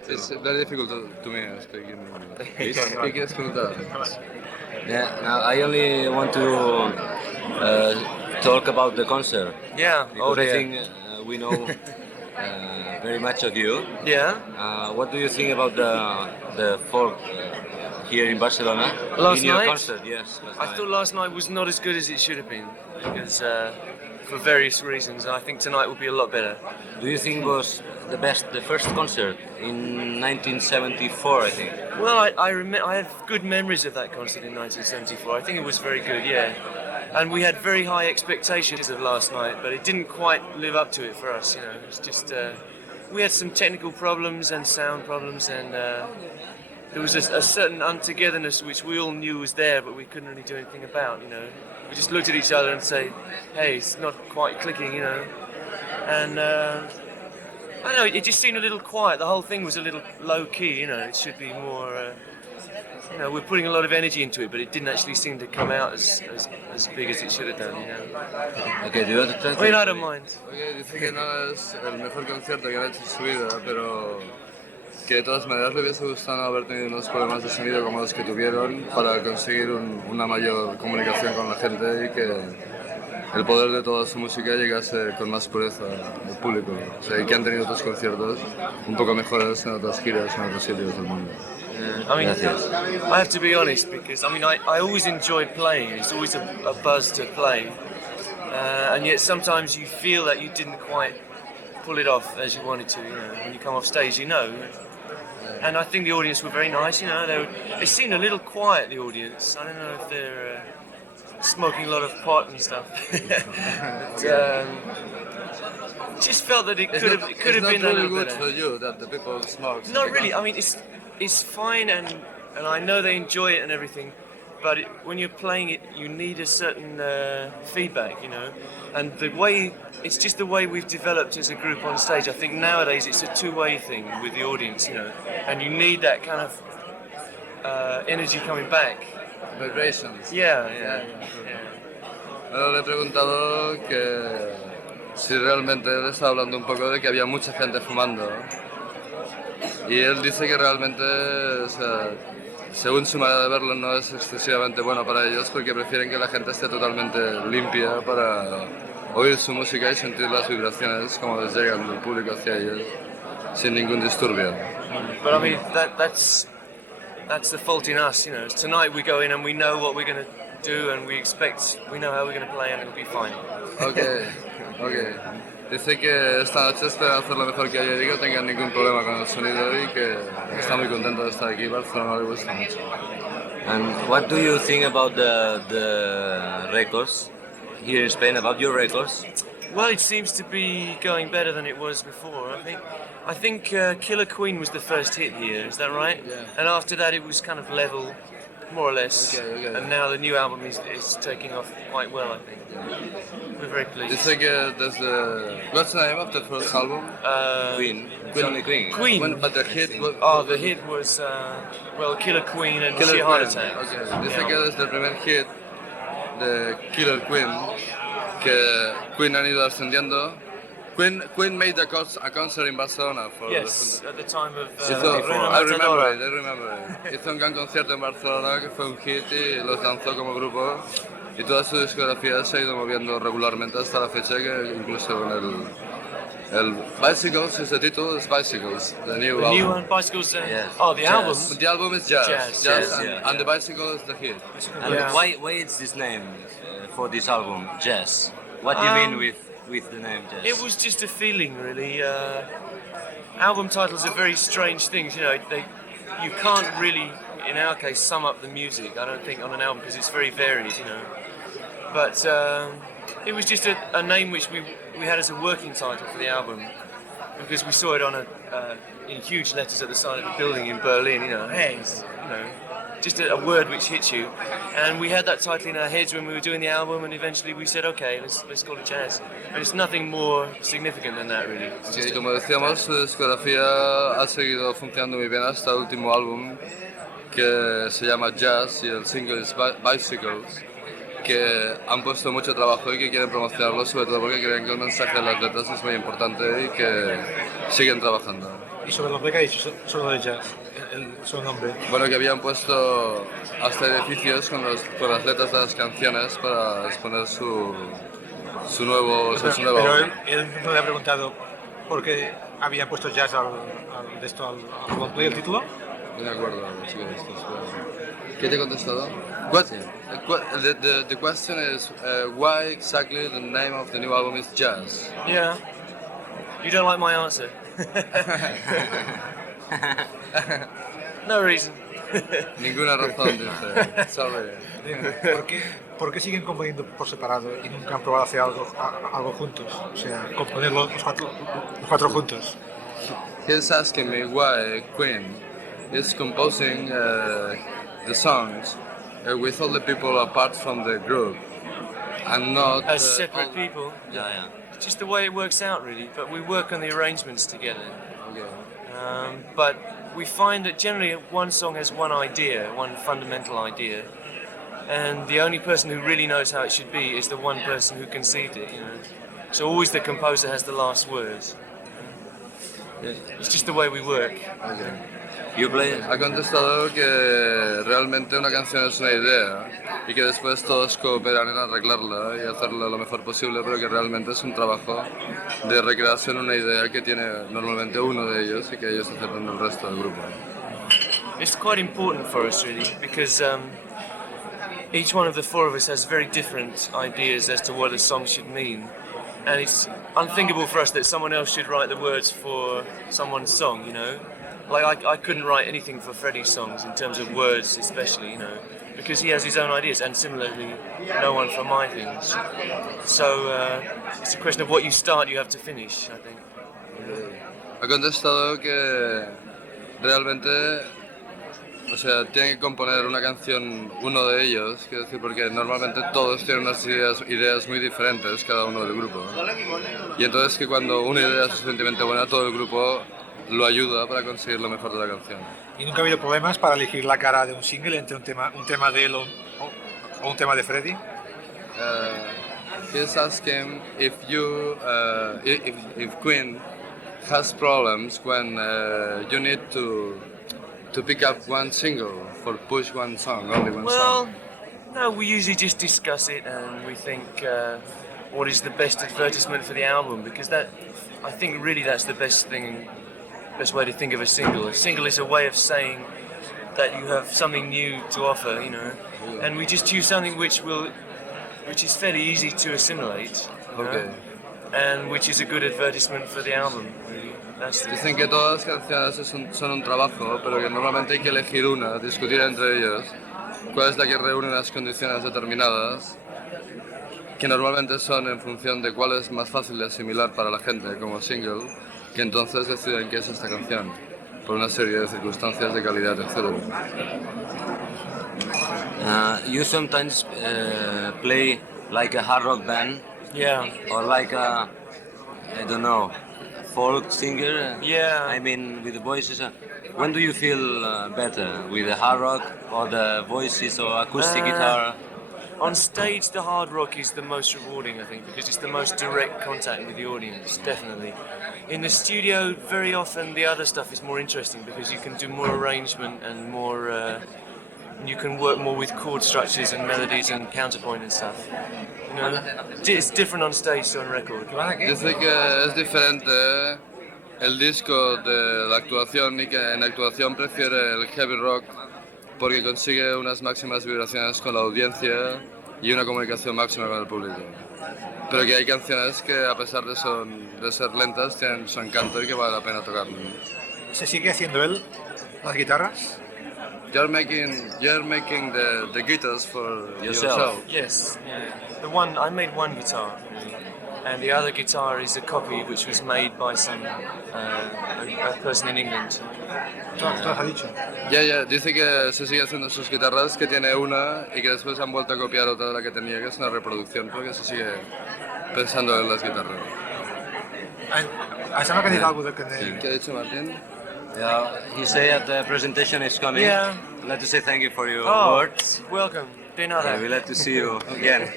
It's very difficult to me speaking English. Please, ¿qué quieres preguntar? Yeah, now I only want to talk about the concert Yeah. because I dear. think we know very much of you. Yeah. What do you think about the folk here in Barcelona? Last in your night? concert, yes. I thought last night was not as good as it should have been because for various reasons. And I think tonight will be a lot better. Do you think was the first concert in 1974? I think. Well, I have good memories of that concert in 1974. I think it was very good. Yeah. And we had very high expectations of last night, but it didn't quite live up to it for us. You know, it's just we had some technical problems and sound problems, and there was a certain untogetherness which we all knew was there, but we couldn't really do anything about. You know, we just looked at each other and say, "Hey, it's not quite clicking," you know. And I don't know, it just seemed a little quiet. The whole thing was a little low key. You know, it should be more. You know, we're putting a lot of energy into it, but it didn't actually seem to come out as big as it should have done, you know. Okay, do you want to translate? I mean, I don't mind. Okay, dice que no es el mejor concierto que han hecho en su vida, pero que de todas maneras le hubiese gustado no haber tenido unos problemas de sonido como los que tuvieron para conseguir una mayor comunicación con la gente y que el poder de toda su música llegase con más pureza al público. O sea, y que han tenido otros conciertos un poco mejores en otras giras en otros sitios del mundo. I mean, I have to be honest because I always enjoy playing. It's always a buzz to play, and yet sometimes you feel that you didn't quite pull it off as you wanted to. You know, when you come off stage, you know. And I think the audience were very nice. You know, they seemed a little quiet. The audience. I don't know if they're smoking a lot of pot and stuff. But, just felt that it could have been a really little good better. for you that the people smoke. Not really. I mean, it's fine, and I know they enjoy it and everything, but when you're playing it, you need a certain feedback, you know. And it's just the way we've developed as a group on stage. I think nowadays it's a two-way thing with the audience, you know, and you need that kind of energy coming back. Vibrations. Yeah. Bueno, le he preguntado que si realmente él estaba hablando un poco de que había mucha gente fumando. Y él dice que realmente, o sea, según su manera de verlo, no es excesivamente bueno para ellos porque prefieren que la gente esté totalmente limpia para oír su música y sentir las vibraciones como les llegan del público hacia ellos sin ningún disturbio. But I mean, that's the fault in us, you know. Tonight we go in and we know what we're going to do and we know how we're going to play and it'll be fine. Okay. Dice que esta noche espera hacer lo mejor que ayer y que no tengan ningún problema con el sonido y que está muy contento de estar aquí. Barcelona le gusta mucho. And what do you think about the records here in Spain? About your records? Well, it seems to be going better than it was before. I think Killer Queen was the first hit here. Is that right? Yeah. And after that, it was kind of level, more or less. Okay. And now the new album is taking off quite well. I think we're very pleased. Dice que desde... What's the name of the first album? Queen. It's only Queen. Queen. But the hit... The hit was Killer Queen and Killer Sheer Heart Queen. Attack. Okay. Dice Yeah. que desde el primer hit de Killer Queen, que Queen han ido ascendiendo. Queen made a concert in Barcelona for Yes, at the time of I remember it. Hizo un gran concierto en Barcelona que fue un hit y los lanzó como grupo y toda su discografía se ha ido moviendo regularmente hasta la fecha que incluso en el Bicycles, ese título es Bicycles, the new the album. new one, Bicycles. Yes. Oh, the album. The album is Jazz, Jazz, and the Bicycle is the hit. And Yeah. why is this name for this album, Jazz? What do you mean with the name Jazz? It was just a feeling, really. Album titles are very strange things, you know. You can't really, in our case, sum up the music. I don't think on an album because it's very varied, you know. But it was just a name which we had as a working title for the album because we saw it on in huge letters at the side of the building in Berlin. You know, hey, you know. Just a word which hits you, and we had that title in our heads when we were doing the album, and eventually we said, okay, let's call it Jazz. And it's nothing more significant than that, really. It's just Y como decíamos, su discografía ha seguido funcionando muy bien hasta el último álbum que se llama Jazz y el single es Bicycles, que han puesto mucho trabajo y que quieren promocionarlo sobre todo porque creen que el mensaje de las letras es muy importante y que siguen trabajando. Y sobre lo que ha dicho, sobre lo de jazz, su nombre. Bueno, que habían puesto hasta edificios con las letras de las canciones para exponer su nuevo, o sea, su nueva Pero obra. él no le ha preguntado por qué habían puesto jazz de esto, al roleplay, el título. No me acuerdo, sí que esto, espera. ¿Qué te he contestado? What, the question is why exactly the name of the new album is Jazz? Yeah. You don't like my answer? No reason. Ninguna razón, dice. Sorry. ¿Por qué siguen componiendo por separado y nunca han probado hacer algo juntos? O sea, componer los cuatro juntos. He's asking me why Queen is composing the songs with all the people apart from the group and not As separate people. Yeah, yeah. It's just the way it works out, really. But we work on the arrangements together. Okay. But we find that generally one song has one idea, one fundamental idea, and the only person who really knows how it should be is the one person who conceived it. You know, so always the composer has the last words. It's just the way we work. Okay. You play? Ha contestado que realmente una canción es una idea y que después todos cooperan en arreglarla y hacerla lo mejor posible, pero que realmente es un trabajo de recreación una idea que tiene normalmente uno de ellos y que ellos aceptan del resto del grupo. It's quite important for us, really, because each one of the four of us has very different ideas as to what a song should mean. And it's unthinkable for us that someone else should write the words for someone's song, you know? Like, I couldn't write anything for Freddie's songs in terms of words, especially, you know, because he has his own ideas, and similarly, no one for my things. So it's a question of what you start, you have to finish, I think. Ha contestado que realmente, o sea, tiene que componer una canción uno de ellos, quiero decir, porque normalmente todos tienen unas ideas muy diferentes, cada uno del grupo. Y entonces que cuando una idea es suficientemente buena, todo el grupo lo ayuda para conseguir lo mejor de la canción. ¿Y nunca ha habido problemas para elegir la cara de un single entre un tema de él o un tema de Freddie? He's asking if you, if Queen has problems when you need to pick up one single for push one song, only one Well, song. no, we usually just discuss it and we think what is the best advertisement for the album, because I think really that's the best way to think of a single. A single is a way of saying that you have something new to offer, you know, and we just choose something which is fairly easy to assimilate, you know, Okay. and which is a good advertisement for the album. Really. Dicen que todas las canciones son un trabajo, pero que normalmente hay que elegir una, discutir entre ellos cuál es la que reúne unas condiciones determinadas, que normalmente son en función de cuál es más fácil de asimilar para la gente como single, que entonces deciden qué es esta canción, por una serie de circunstancias de calidad, etc. You sometimes play like a hard rock band Yeah. or like a, I don't know, folk singer. Yeah. I mean, with the voices. When do you feel better, with the hard rock or the voices or acoustic guitar? On stage, the hard rock is the most rewarding, I think, because it's the most direct contact with the audience, definitely. In the studio, very often the other stuff is more interesting because you can do more arrangement and more. You can work more with chord structures and melodies and counterpoint and stuff. You know, it's different on stage to on record. Dice que es diferente el disco de la actuación y que en la actuación prefiere el heavy rock porque consigue unas máximas vibraciones con la audiencia y una comunicación máxima con el público. Pero que hay canciones que a pesar de ser lentas tienen su encanto y que vale la pena tocarlo. ¿Se sigue haciendo él las guitarras? You're making the guitars for yourself. Yes. Yeah. I made one guitar, really, and the other guitar is a copy which was made by a person in England. ¿Tú las has dicho? Ya, dice que se sigue haciendo sus guitarras, que tiene una y que después han vuelto a copiar otra de la que tenía, que es una reproducción, porque se sigue pensando en las guitarras. ¿Has aprendido algo de que ¿Qué ha dicho Martín? Yeah, he said the presentation is coming. Yeah. I'd like to say thank you for your Oh, words. welcome. De nada. We'd like to see you again.